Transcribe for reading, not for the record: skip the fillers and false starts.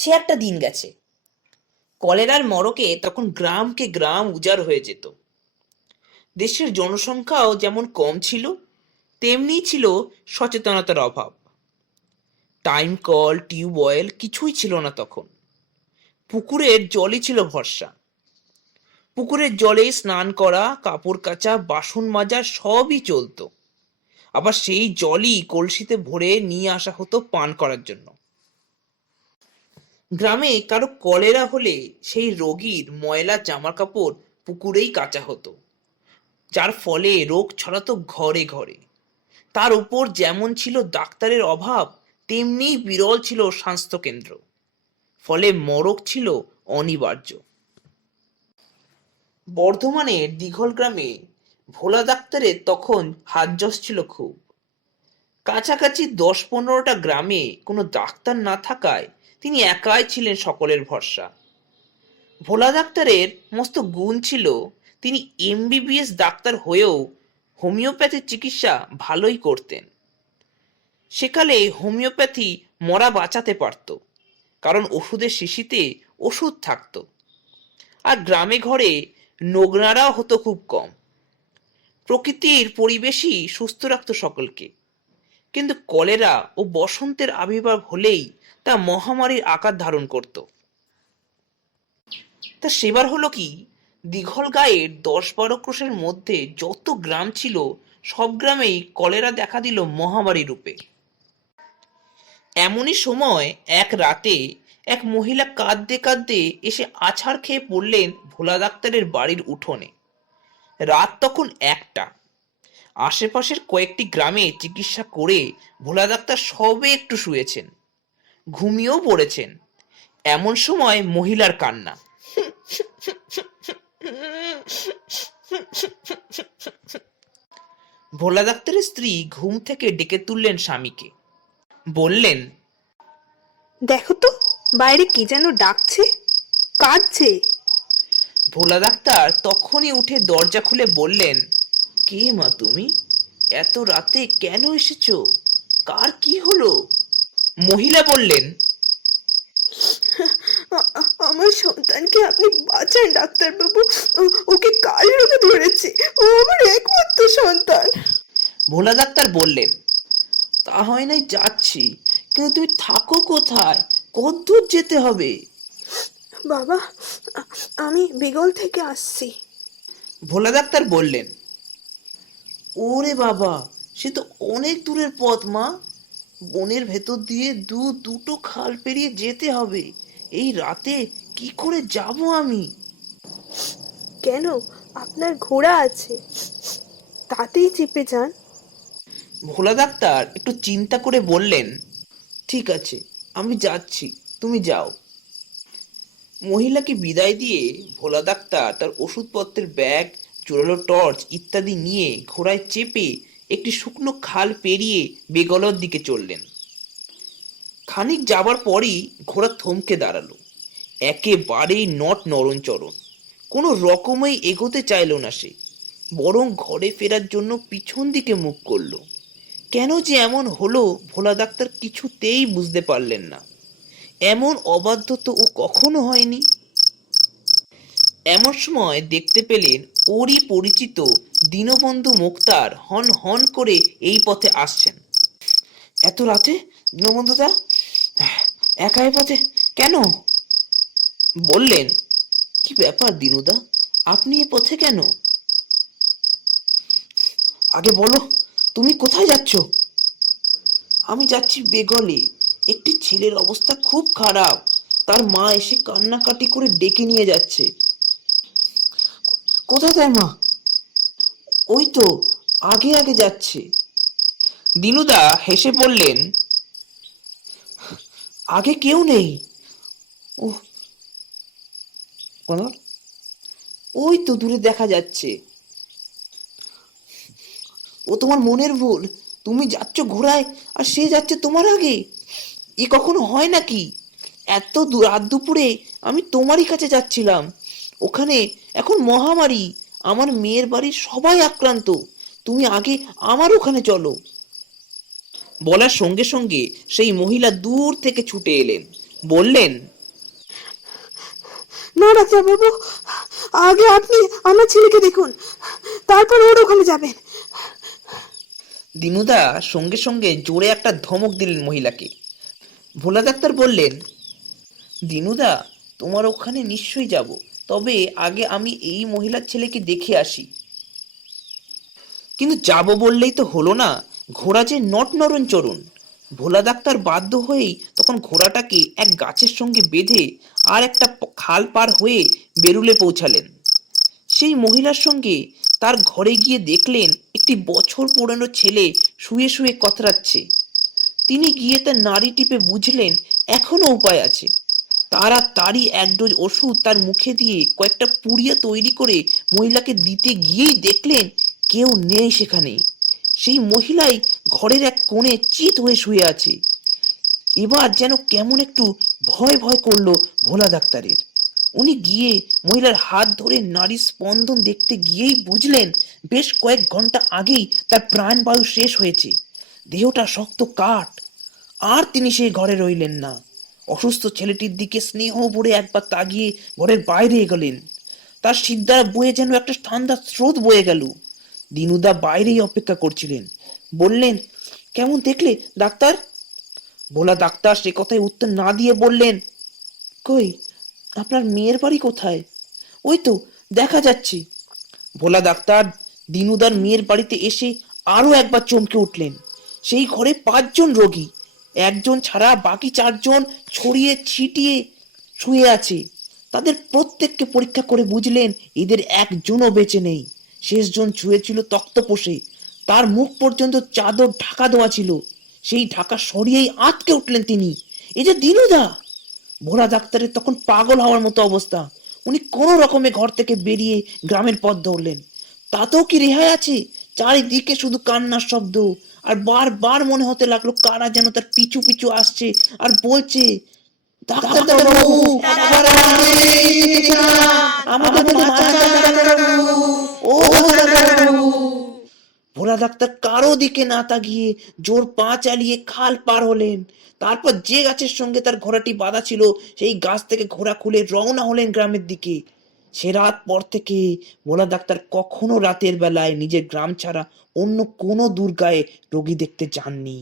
সে একটা দিন গেছে। কলেরার মড়কে তখন গ্রামকে গ্রাম উজাড় হয়ে যেত। দেশের জনসংখ্যাও যেমন কম ছিল, তেমনি ছিল সচেতনতার অভাব। টাইম কল, টিউবওয়েল কিছুই ছিল না তখন। পুকুরের জলই ছিল ভরসা। পুকুরের জলে স্নান করা, কাপড় কাচা, বাসন মাজা সবই চলতো। আবার সেই জলই কলসিতে ভরে নিয়ে আসা হতো পান করার জন্য। গ্রামে কারো কলেরা হলে সেই রোগীর ময়লা জামা কাপড় পুকুরেই কাচা হতো, যার ফলে রোগ ছড়াতো ঘরে ঘরে। তার উপর যেমন ছিল ডাক্তারের অভাব, তেমনি বিরল ছিল স্বাস্থ্যকেন্দ্র। ফলে মরক ছিল অনিবার্য। বর্ধমানের দিঘল গ্রামে ভোলা ডাক্তারের তখন হাতযশ ছিল খুব। কাছাকাছি ১০-১৫টা গ্রামে কোনো ডাক্তার না থাকায় তিনি একাই ছিলেন সকলের ভরসা। ভোলা ডাক্তারের মস্ত গুণ ছিল, তিনি এমবিবিএস ডাক্তার হয়েও হোমিওপ্যাথির চিকিৎসা ভালোই করতেন। সেকালে হোমিওপ্যাথি মরা বাঁচাতে পারত, কারণ ওষুধের শিশিতে ওষুধ থাকতো। আর গ্রামে ঘরে নোংরারাও হতো খুব কম। প্রকৃতির পরিবেশই সুস্থ রাখত সকলকে। কিন্তু কলেরা ও বসন্তের আবির্ভাব হলেই তা মহামারীর আকার ধারণ করত। তা সেবার হলো কি, দিঘল গায়ের ১০-১২ ক্রোশের মধ্যে যত গ্রাম ছিল সব গ্রামেই কলেরা দেখা দিল মহামারী রূপে। এমনই সময় এক রাতে এক মহিলা কাঁদতে কাঁদতে এসে আছাড় খেয়ে পড়লেন ভোলা ডাক্তারের বাড়ির উঠোনে। রাত তখন ১টা। আশেপাশের কয়েকটি গ্রামে চিকিৎসা করে ভোলা ডাক্তার সবে একটু শুয়েছেন, ঘুমিয়েও পড়েছেন। এমন সময় মহিলার কান্না। ভোলা ডাক্তারের স্ত্রী ঘুম থেকে ডেকে তুললেন স্বামীকে। বললেন, দেখো তো, বাইরে কে যেন ডাকছে, কাঁদছে। ভোলা ডাক্তার তখনই উঠে দরজা খুলে বললেন, কে মা তুমি? এত রাতে কেন এসেছো? কার কি হলো? মহিলা বললেন, আমার সন্তানকে আপনি বাঁচান ডাক্তারবাবু, ওকে কাল রোগে ধরেছে, ও আমার একমাত্র সন্তান। ভোলা ডাক্তার বললেন, তা হয় নাই যাচ্ছি, কিন্তু তুমি থাকো কোথায়? কত দূর যেতে হবে? বাবা, আমি বেগল থেকে আসছি। ভোলা ডাক্তার বললেন, ওরে বাবা, সে তো অনেক দূরের পথ মা। বনের ভেতর দিয়ে দুটো খাল পেরিয়ে যেতে হবে। এই রাতে কি করে যাব আমি? কেন, আপনার ঘোড়া আছে, তাতেই চেপে যান। ভোলা ডাক্তার একটু চিন্তা করে বললেন, ঠিক আছে, আমি যাচ্ছি, তুমি যাও। মহিলাকে বিদায় দিয়ে ভোলা ডাক্তার তার ওষুধপত্রের ব্যাগ, জোরালো টর্চ ইত্যাদি নিয়ে ঘোড়ায় চেপে একটি শুকনো খাল পেরিয়ে বেগলর দিকে চললেন। খানিক যাবার পরই ঘোড়া থমকে দাঁড়ালো। একেবারেই নট নরণচরণ। কোনো রকমেই এগোতে চাইল না সে, বরং ঘরে ফেরার জন্য পিছন দিকে মুখ করলো। কেন যে এমন হলো ভোলা ডাক্তার কিছুতেই বুঝতে পারলেন না। এমন অবাধ্য তো ও কখনো হয়নি। এমন সময় দেখতে পেলেন ওরই পরিচিত দীনবন্ধু মোক্তার হন হন করে এই পথে আসছেন। এত রাতে দীনবন্ধুদা একা এ পথে কেন? বললেন, কি ব্যাপার দিনুদা, আপনি এ পথে কেন? আগে বলো, তুমি কোথায় যাচ্ছ? আমি যাচ্ছি বেগলে। একটি ছেলের অবস্থা খুব খারাপ, তার মা এসে কান্নাকাটি করে ডেকে নিয়ে যাচ্ছে। কোথায় তার মা? ওই তো আগে আগে যাচ্ছে। দিনুদা হেসে বললেন, আগে কেউ নেই। ও, ওই তো দূরে দেখা যাচ্ছে। ও তোমার মনের ভুল। তুমি যাচ্ছ ঘোড়ায় আর সে যাচ্ছে তোমার আগে। এ কখনো হয় নাকি? এত রাত দুপুরে আমি তোমারই কাছে যাচ্ছিলাম। ওখানে এখন মহামারী, আমার মেয়ের বাড়ির সবাই আক্রান্ত। তুমি আগে আমার ওখানে চলো। বলার সঙ্গে সঙ্গে সেই মহিলা দূর থেকে ছুটে এলেন। বললেন, না ডাক্তারবাবু, আগে আপনি আমার ছেলেকে দেখুন, তারপর ওর ওখানে যাবেন। দিনুদা সঙ্গে সঙ্গে জোরে একটা ধমক দিলেন মহিলাকে। ভোলা ডাক্তার বললেন, দিনুদা, তোমার ওখানে নিশ্চয়ই যাব, তবে আগে আমি এই মহিলার ছেলেকে দেখে আসি। কিন্তু যাব বললেই তো হলো না, ঘোড়া যে নড়ন চড়ুন। ভোলা ডাক্তার বাধ্য হয়েই তখন ঘোড়াটাকে এক গাছের সঙ্গে বেঁধে আর একটা খাল পার হয়ে বেরুলে পৌঁছালেন। সেই মহিলার সঙ্গে তার ঘরে গিয়ে দেখলেন একটি বছর পুরনো ছেলে শুয়ে শুয়ে কতরাচ্ছে। তিনি গিয়ে তার নাড়ি টিপে বুঝলেন এখনো উপায় আছে। তারই এক ডোজ ওষুধ তার মুখে দিয়ে কয়েকটা পুড়িয়া তৈরি করে মহিলাকে দিতে গিয়েই দেখলেন কেউ নেই সেখানে। সেই মহিলাই ঘরের এক কোণে চিত হয়ে শুয়ে আছে। এবার যেন কেমন একটু ভয় ভয় করলো ভোলা ডাক্তারের। উনি গিয়ে মহিলার হাত ধরে নাড়ির স্পন্দন দেখতে গিয়েই বুঝলেন বেশ কয়েক ঘন্টা আগেই তার প্রাণবায়ু শেষ হয়েছে। দেহটা শক্ত কাঠ। আর তিনি সেই ঘরে রইলেন না। অসুস্থ ছেলেটির দিকে স্নেহ ভরে একবার তাকিয়ে ঘরের বাইরে এগোলেন। তার সিদ্ধারা বয়ে যেন একটা ঠান্ডা স্রোত বয়ে গেল। দিনুদা বাইরেই অপেক্ষা করছিলেন। বললেন, কেমন দেখলে ডাক্তার? ভোলা ডাক্তার সে কথায় উত্তর না দিয়ে বললেন, কই, আপনার মেয়ের বাড়ি কোথায়? ওই তো দেখা যাচ্ছে। ভোলা ডাক্তার দিনুদার মেয়ের বাড়িতে এসে আরো একবার চমকে উঠলেন। সেই ঘরে 5 জন রোগী, একজন ছাড়া বাকি 4 জন ছড়িয়ে ছিটিয়ে শুয়ে আছে। তাদের প্রত্যেককে পরীক্ষা করে বুঝলেন এদের একজনও বেঁচে নেই। শেষজন শুয়েছিল তক্তপোষে, তার মুখ পর্যন্ত চাদর ঢাকা দেওয়া ছিল। সেই ঢাকা সরিয়েই আটকে উঠলেন তিনি। এই যে দিনুদা! ভোলা ডাক্তারের তখন পাগল হওয়ার মতো অবস্থা। উনি কোনো রকমে ঘর থেকে বেরিয়ে গ্রামের পথ ধরলেন। তাতেও কি রেহাই আছে? চারিদিকে শুধু কান্নার শব্দ, আর বারবার মনে হতে লাগলো কারা যেন তার পিছু পিছু আসছে আর বলছে, ডাক্তার বাবু, একবার আমাদের বাঁচান ডাক্তার বাবু, ও ডাক্তার বাবু। ভোলা ডাক্তার কারো দিকে না তাকিয়ে জোর পা চালিয়ে খাল পার হলেন। তারপর যে গাছের সঙ্গে তার ঘোড়াটি বাঁধা ছিল সেই গাছ থেকে ঘোড়া খুলে রওনা হলেন গ্রামের দিকে। সে রাত পর থেকে ভোলা ডাক্তার কখনো রাতের বেলায় নিজের গ্রাম ছাড়া অন্য কোনো দুর্গায় রোগী দেখতে যাননি।